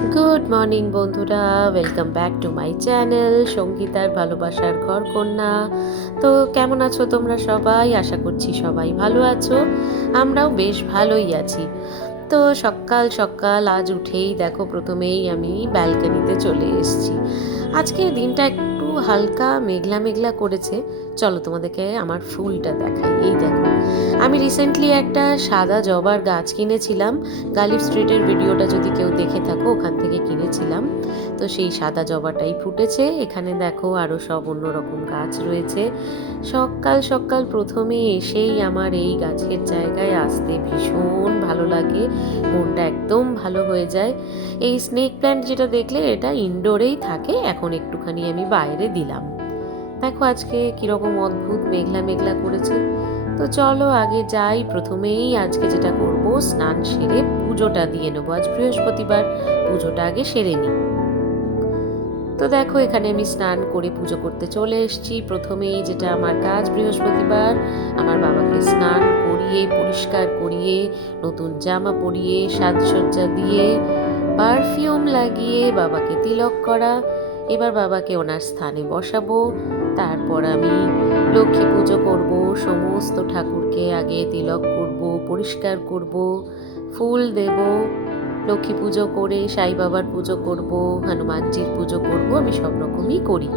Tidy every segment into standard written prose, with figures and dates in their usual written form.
Good morning বন্ধুরা, welcome back to my channel সঙ্গীতার ভালোবাসার ঘর কন্যা। তো কেমন আছো তোমরা সবাই? আশা করছি সবাই ভালো আছো। আমরাও বেশ ভালোই আছি। তো সকাল সকাল আজ উঠেই দেখো প্রথমেই আমি ব্যালকনিতে চলে এসেছি। আজকে দিনটা একটু হালকা মেঘলা মেঘলা করেছে। চলো তোমাদেরকে আমার ফুলটা দেখাই। এই দেখো, আমি রিসেন্টলি একটা সাদা জবার গাছ কিনেছিলাম। গালিব স্ট্রিটের ভিডিওটা যদি কেউ দেখে থাকো, ওখান থেকে কিনেছিলাম। তো সেই সাদা জবাটাই ফুটেছে। এখানে দেখো আরও সব অন্যরকম গাছ রয়েছে। সকাল সকাল প্রথমে এসেই আমার এই গাছের জায়গায় আসতে ভীষণ ভালো লাগে, মনটা একদম ভালো হয়ে যায়। এই স্নেক প্ল্যান্ট যেটা দেখলে, এটা ইনডোরেই থাকে, এখন একটুখানি আমি বাইরে দিলাম। দেখো আজকে কিরকম অদ্ভুত মেঘলা মেঘলা করেছে। তো চলো আগে যাই। প্রথমেই আজকে যেটা করব, স্নান সেরে পুজোটা দিয়ে নেবো। আজ বৃহস্পতিবার, পুজোটা আগে সেরে নিই। তো দেখো এখানে আমি স্নান করে পুজো করতে চলে এসেছি। প্রথমেই যেটা আমার কাজ বৃহস্পতিবার, আমার বাবাকে স্নান করিয়ে পরিষ্কার করিয়ে নতুন জামা পরিয়ে সাজসজ্জা দিয়ে পারফিউম লাগিয়ে বাবাকে তিলক করা। এবার বাবাকে ওনার স্থানে বসাবো। তারপর আমি লক্ষ্মী পুজো করব। সমস্ত ঠাকুরকে আগে তিলক করব, পরিষ্কার করব, ফুল দেব। লক্ষ্মী পুজো করে সাই বাবার পুজো করব, হনুমানজির পুজো করব, আমি সব রকমই করি।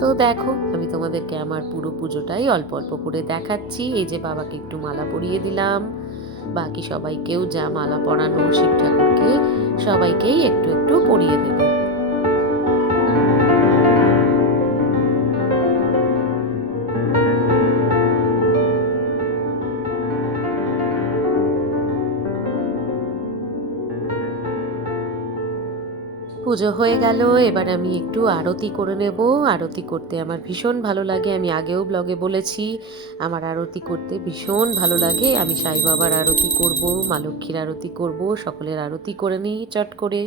তো দেখো আমি তোমাদেরকে আমার পুরো পুজোটাই অল্প অল্প করে দেখাচ্ছি। এই যে বাবাকে একটু মালা পরিয়ে দিলাম, বাকি সবাইকেও যা মালা পরানো শিব ঠাকুরকে সবাইকেই একটু একটু পরিয়ে দেব। পুজো হয়ে গেল, এবার আমি একটু আরতি করে নেব। আরতি করতে আমার ভীষণ ভালো লাগে, আমি আগেও ব্লগে বলেছি আমার আরতি করতে ভীষণ ভালো লাগে। আমি সাই বাবার আরতি করব, মা লক্ষ্মীর আরতি করব, সকলের আরতি করে নিই চট করে।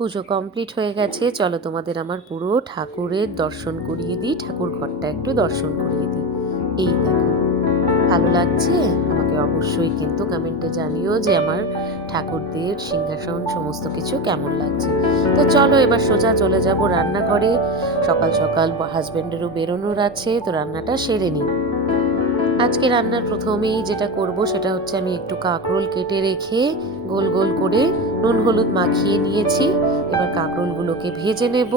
পুজো কমপ্লিট হয়ে গেছে। চলো তোমাদের আমার পুরো ঠাকুরের দর্শন করিয়ে দিই, ঠাকুর ঘরটা একটু দর্শন করিয়ে দিই। এই দেখো, ভালো লাগছে? আমাকে অবশ্যই কিন্তু কমেন্টে জানিও যে আমার ঠাকুরদের সিংহাসন সমস্ত কিছু কেমন লাগছে। তো চলো এবার সোজা চলে যাব রান্নাঘরে। সকাল সকাল হাজব্যান্ডেরও বেরোনোর আছে, তো রান্নাটা সেরে নিই। আজকে রান্নার প্রথমেই যেটা করব সেটা হচ্ছে, আমি একটু কাঁকরোল কেটে রেখে গোল গোল করে নুন হলুদ মাখিয়ে নিয়েছি। এবার কাঁকরোলগুলোকে ভেজে নেব।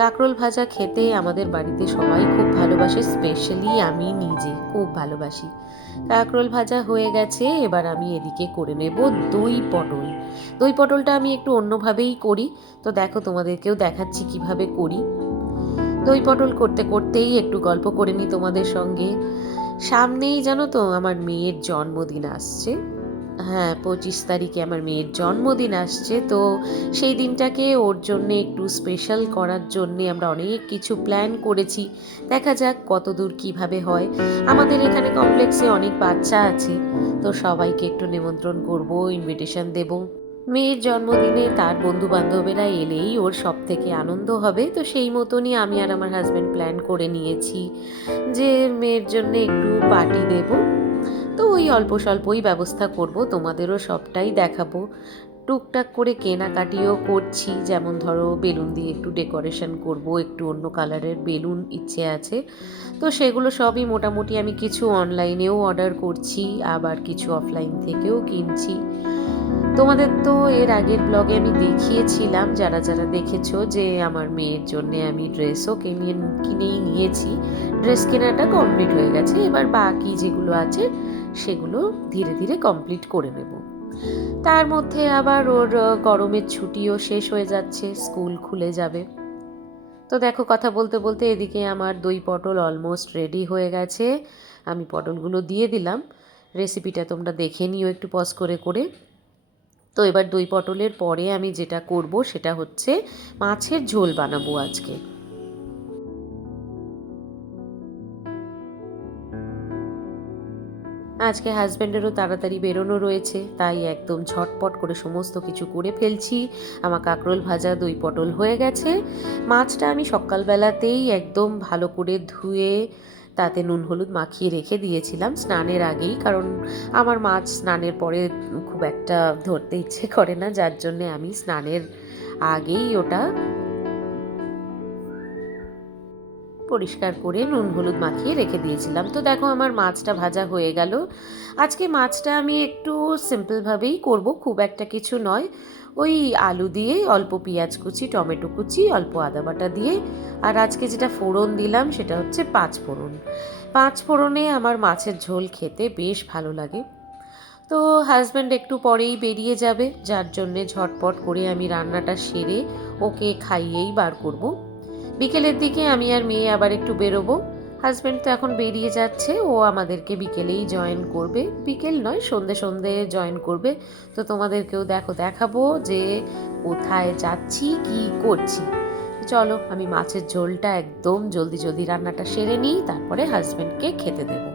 কাঁকরোল ভাজা খেতে আমাদের বাড়িতে সবাই খুব ভালোবাসে, স্পেশালি আমি নিজে খুব ভালোবাসি। কাঁকরোল ভাজা হয়ে গেছে, এবার আমি এদিকে করে নেব দই পটল। দই পটলটা আমি একটু অন্যভাবেই করি, তো দেখো তোমাদেরকেও দেখাচ্ছি কিভাবে করি। দই পটল করতে করতেই একটু গল্প করে নিই তোমাদের সঙ্গে। সামনেই জানো তো আমার মেয়ের জন্মদিন আসছে। হ্যাঁ, 25 তারিখে আমার মেয়ের জন্মদিন আসছে। তো সেই দিনটাকে ওর জন্যে একটু স্পেশাল করার জন্যে আমরা অনেক কিছু প্ল্যান করেছি। দেখা যাক কতদূর কিভাবে হয়। আমাদের এখানে কমপ্লেক্সে অনেক বাচ্চা আছে, তো সবাইকে একটু নিমন্ত্রণ করব, ইনভিটেশন দেব। মেয়ের জন্মদিনে তার বন্ধু বান্ধবেরা এলেই ওর সব থেকে আনন্দ হবে। তো সেই মতনই আমি আর আমার হাজব্যান্ড প্ল্যান করে নিয়েছি যে মেয়ের জন্য একটু পার্টি দেব। তো ওই অল্প স্বল্পই ব্যবস্থা করব, তোমাদেরও সবটাই দেখাবো। টুকটাক করে কেনাকাটিও করছি, যেমন ধরো বেলুন দিয়ে একটু ডেকোরেশন করব, একটু অন্য কালারের বেলুন ইচ্ছে আছে। তো সেগুলো সবই মোটামুটি আমি কিছু অনলাইনেও অর্ডার করছি, আবার কিছু অফলাইন থেকেও কিনছি। তোমাদের তো এর আগের ব্লগে আমি দেখিয়েছিলাম, যারা যারা দেখেছো, যে আমার মেয়ের জন্য আমি ড্রেসও কিনেই নিয়েছি। ড্রেস কেনাটা কমপ্লিট হয়ে গেছে, এবার বাকি যেগুলো আছে সেগুলো ধীরে ধীরে কমপ্লিট করে নেব। তার মধ্যে আবার ওর গরমের ছুটিও শেষ হয়ে যাচ্ছে, স্কুল খুলে যাবে। তো দেখো কথা বলতে বলতে এদিকে আমার দই পটল অলমোস্ট রেডি হয়ে গেছে। আমি পটলগুলো দিয়ে দিলাম। রেসিপিটা তোমরা দেখে নিও একটু পজ করে করে। তো এবার দই পটলের পরে আমি যেটা করব সেটা হচ্ছে মাছের ঝোল বানাবো আজকে। আজকে হাজব্যান্ডেরও তাড়াতাড়ি বেরোনো রয়েছে, তাই একদম ঝটপট করে সমস্ত কিছু করে ফেলছি। আমার কাঁকরোল ভাজা, দই পটল হয়ে গেছে। মাছটা আমি সকালবেলাতেই একদম ভালো করে ধুয়ে তাতে নুন হলুদ মাখিয়ে রেখে দিয়েছিলাম স্নানের আগেই, কারণ আমার মাছ স্নানের পরে খুব একটা ধরতে ইচ্ছে করে না, যার জন্যে আমি স্নানের আগেই ওটা পরিষ্কার করে নুন হলুদ মাখিয়ে রেখে দিয়েছিলাম। তো দেখো আমার মাছটা ভাজা হয়ে গেল। আজকে মাছটা আমি একটু সিম্পলভাবেই করব, খুব একটা কিছু নয়। ওই আলু দিয়ে, অল্প পেঁয়াজ কুচি, টমেটো কুচি, অল্প আদা বাটা দিয়ে। আর আজকে যেটা ফোড়ন দিলাম সেটা হচ্ছে 5 ফোড়ন। 5 ফোড়নে আমার মাছের ঝোল খেতে বেশ ভালো লাগে। তো হাজব্যান্ড একটু পরেই বেরিয়ে যাবে, যার জন্যে ঝটপট করে আমি রান্নাটা সেরে ওকে খাইয়েই বার করব। বিকেলের দিকে আমি আর মেয়ে আবার একটু বেরোবো। হাজব্যান্ড তো এখন বেরিয়ে যাচ্ছে, ও আমাদেরকে বিকেলেই জয়েন করবে, বিকেল নয় সন্ধে সন্ধে জয়েন করবে। তো তোমাদেরকেও দেখাবো যে কোথায় যাচ্ছি, কি করছি। চলো আমি মাছের ঝোলটা একদম জলদি জলদি রান্নাটা সেরে নিই, তারপরে হাজব্যান্ডকে খেতে দেবো।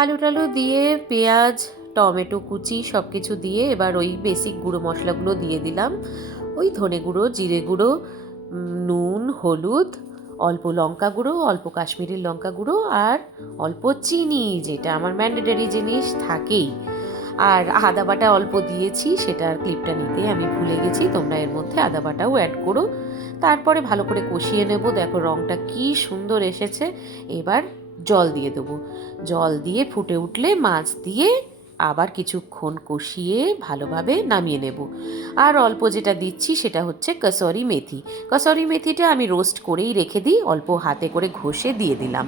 আলু টালু দিয়ে, পেঁয়াজ, টমেটো কুচি সব কিছু দিয়ে এবার ওই বেসিক গুঁড়ো মশলাগুলো দিয়ে দিলাম। ওই ধনে গুঁড়ো, জিরে গুঁড়ো, নুন, হলুদ, অল্প লঙ্কা গুঁড়ো, অল্প কাশ্মীরি লঙ্কা গুঁড়ো, আর অল্প চিনি, যেটা আমার ম্যান্ডেটরি জিনিস থাকেই। আর আদা বাটা অল্প দিয়েছি, সেটার ক্লিপটা নিতে আমি ভুলে গেছি, তোমরা এর মধ্যে আদা বাটাও অ্যাড করো। তারপরে ভালো করে কষিয়ে নেব। দেখো রঙটা কি সুন্দর এসেছে। এবার জল দিয়ে দেবো। জল দিয়ে ফুটে উঠলে মাছ দিয়ে আবার কিছুক্ষণ কষিয়ে ভালোভাবে নামিয়ে নেব। আর অল্প যেটা দিচ্ছি সেটা হচ্ছে কসুরি মেথি। কসুরি মেথিটা আমি রোস্ট করেই রেখে দিই, অল্প হাতে করে ঘষে দিয়ে দিলাম।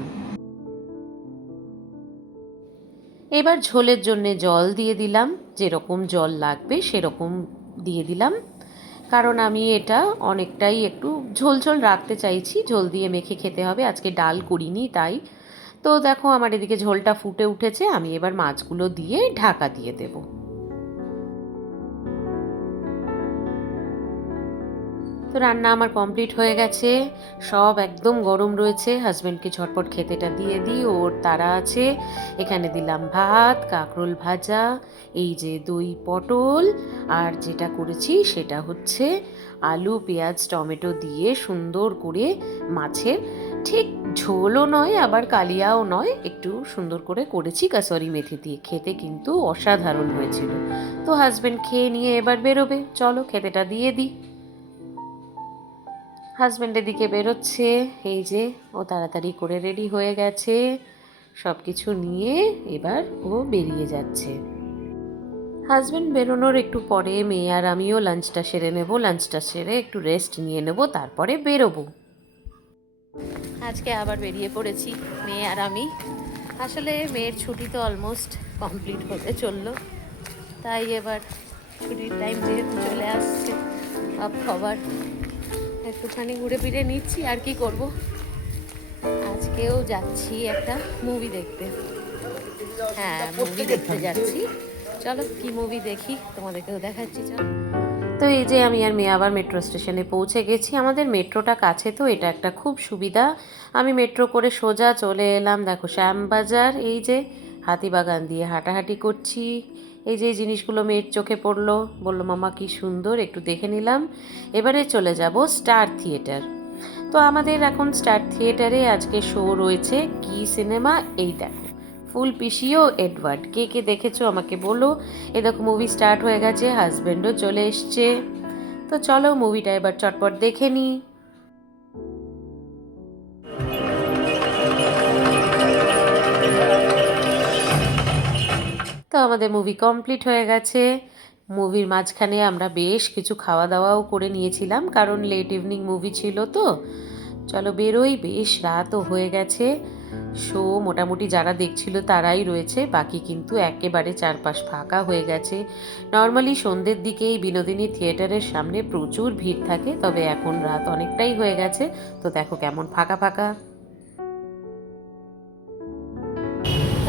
এবার ঝোলের জন্যে জল দিয়ে দিলাম, যেরকম জল লাগবে সেরকম দিয়ে দিলাম, কারণ আমি এটা অনেকটাই একটু ঝোল ঝোল রাখতে চাইছি, ঝোল দিয়ে মেখে খেতে হবে, আজকে ডাল করিনি তাই। তো দেখো আমার এদিকে ঝোলটা ফুটে উঠেছে, আমি এবার মাছগুলো দিয়ে ঢাকা দিয়ে দেবো। তো রান্না আমার কমপ্লিট হয়ে গেছে, সব একদম গরম রয়েছে। হাজব্যান্ডকে ঝটপট খেতেটা দিয়ে দিই, ওর তারা আছে। এখানে দিলাম ভাত, কাঁকরোল ভাজা, এই যে দই পটল, আর যেটা করেছি সেটা হচ্ছে আলু পেঁয়াজ টমেটো দিয়ে সুন্দর করে মাছের, ঠিক ঝোলও নয় আবার কালিয়াও নয়, একটু সুন্দর করে করেছি কাসুরি মেথি দিয়ে। খেতে কিন্তু অসাধারণ হয়েছিল। তো হাজব্যান্ড খেয়ে নিয়ে এবার বেরোবে, চলো খেতেটা দিয়ে দিই। হাজব্যান্ডের দিকে বেরোচ্ছে, এই যে ও তাড়াতাড়ি করে রেডি হয়ে গেছে, সব কিছু নিয়ে এবার ও বেরিয়ে যাচ্ছে। হাজব্যান্ড বেরোনোর একটু পরে মেয়ে আর আমিও লাঞ্চটা সেরে নেব, লাঞ্চটা সেরে একটু রেস্ট নিয়ে নেব, তারপরে বেরোবো। আজকে আবার বেরিয়ে পড়েছি মেয়ে আর আমি। আসলে মেয়ের ছুটি তো অলমোস্ট কমপ্লিট হতে চললো, তাই এবার ছুটির টাইম যেহেতু চলে আসছে, আবার একটুখানি ঘুরে ফিরে নিচ্ছি, আর কি করব। আজকেও যাচ্ছি একটা মুভি দেখতে। হ্যাঁ, মুভি দেখতে যাচ্ছি। চলো কি মুভি দেখি তোমাদেরকেও দেখাচ্ছি। চলো। তো এই যে আমি আর মেয়ে আবার মেট্রো স্টেশনে পৌঁছে গেছি। আমাদের মেট্রোটা কাছে, তো এটা একটা খুব সুবিধা। আমি মেট্রো করে সোজা চলে এলাম, দেখো শ্যামবাজার। এই যে হাতিবাগান দিয়ে হাঁটাহাঁটি করছি। এই যে জিনিসগুলো মেয়ের চোখে পড়লো, বললো মামা কি সুন্দর, একটু দেখে নিলাম। এবারে চলে যাব স্টার থিয়েটার। তো আমাদের এখন স্টার থিয়েটারে আজকে শো রয়েছে। কি সিনেমা? এই দেখো, ফুল পিসিও এডওয়ার্ড। কে কে দেখেছো আমাকে বলো। এ দেখো মুভি স্টার্ট হয়ে গেছে, হাজব্যান্ডও চলে এসছে। তো চলো মুভিটা এবার চটপট দেখে নিই। তো আমাদের মুভি কমপ্লিট হয়ে গেছে। মুভির মাঝখানে আমরা বেশ কিছু খাওয়া দাওয়াও করে নিয়েছিলাম, কারণ লেট ইভিনিং মুভি ছিল। তো চলো বেরোই, বেশ রাতও হয়ে গেছে। শো মোটামুটি যারা দেখছিল তারাই রয়েছে, বাকি কিন্তু একেবারে চারপাশ ফাঁকা হয়ে গেছে। নর্মালি সন্ধ্যের দিকেই বিনোদিনী থিয়েটারের সামনে প্রচুর ভিড় থাকে, তবে এখন রাত অনেকটাই হয়ে গেছে, তো দেখো কেমন ফাঁকা ফাঁকা।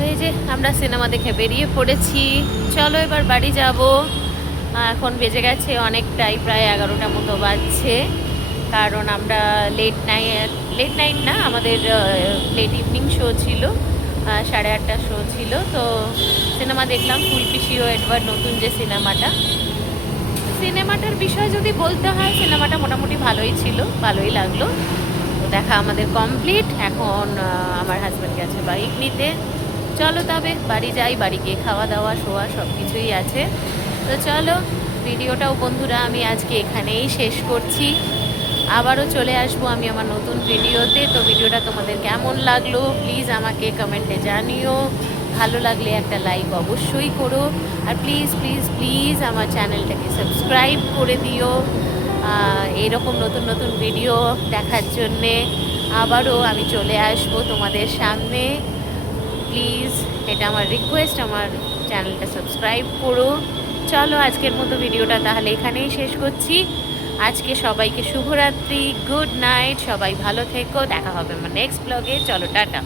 এই যে আমরা সিনেমা দেখে বেরিয়ে পড়েছি, চলো এবার বাড়ি যাব। এখন বেজে গেছে অনেকটাই, প্রায় 11টা মতো বাজছে। কারণ আমরা লেট নাইট না, আমাদের লেট ইভিনিং শো ছিল, 8:30 শো ছিল। তো সিনেমা দেখলাম ফুলপিসি ও এডওয়ার্ড, নতুন যে সিনেমাটার বিষয় যদি বলতে হয়, সিনেমাটা মোটামুটি ভালোই ছিল, ভালোই লাগলো। তো দেখা আমাদের কমপ্লিট। এখন আমার হাজব্যান্ড গেছে বাইক নিতে। চলো তবে বাড়ি যাই, বাড়ি গিয়ে খাওয়া দাওয়া শোয়া সব কিছুই আছে। তো চলো, ভিডিওটাও বন্ধুরা আমি আজকে এখানেই শেষ করছি। আবারও চলে আসবো আমি আমার নতুন ভিডিওতে। তো ভিডিওটা তোমাদের কেমন লাগলো প্লিজ আমাকে কমেন্টে জানিও। ভালো লাগলে একটা লাইক অবশ্যই করো। আর প্লিজ প্লিজ প্লিজ আমার চ্যানেলটাকে সাবস্ক্রাইব করে দিও এরকম নতুন নতুন ভিডিও দেখার জন্যে। আবারও আমি চলে আসবো তোমাদের সামনে। প্লিজ এটা আমার রিকোয়েস্ট, আমার চ্যানেলটা সাবস্ক্রাইব করো। চলো আজকের মতো ভিডিওটা তাহলে এখানেই শেষ করছি। আজকে সবাইকে শুভরাত্রি, গুড নাইট, সবাই ভালো থেকো, দেখা হবে আমার নেক্সট ব্লগে। চলো টাটা।